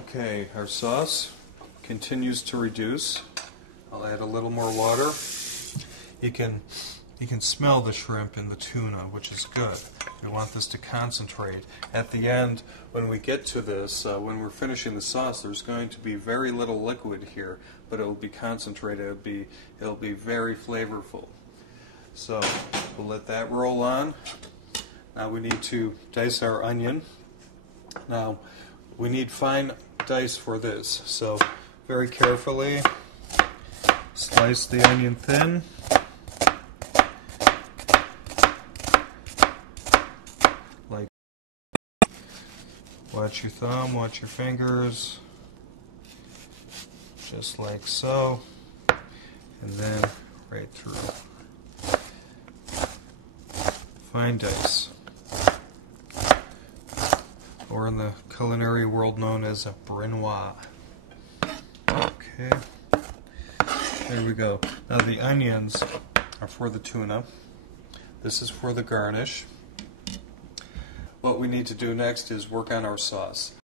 Okay, our sauce continues to reduce. I'll add a little more water. You can smell the shrimp in the tuna, which is good. We want this to concentrate. At the end, when we get to this, when we're finishing the sauce, there's going to be very little liquid here, but it will be concentrated. It'll be very flavorful. So we'll let that roll on. Now we need to dice our onion. Now we need fine dice for this, so very carefully slice the onion thin. Like, watch your thumb, watch your fingers, just like so, and then right through. Fine dice, or in the culinary world known as a brunoise. Okay, there we go. Now the onions are for the tuna. This is for the garnish. What we need to do next is work on our sauce.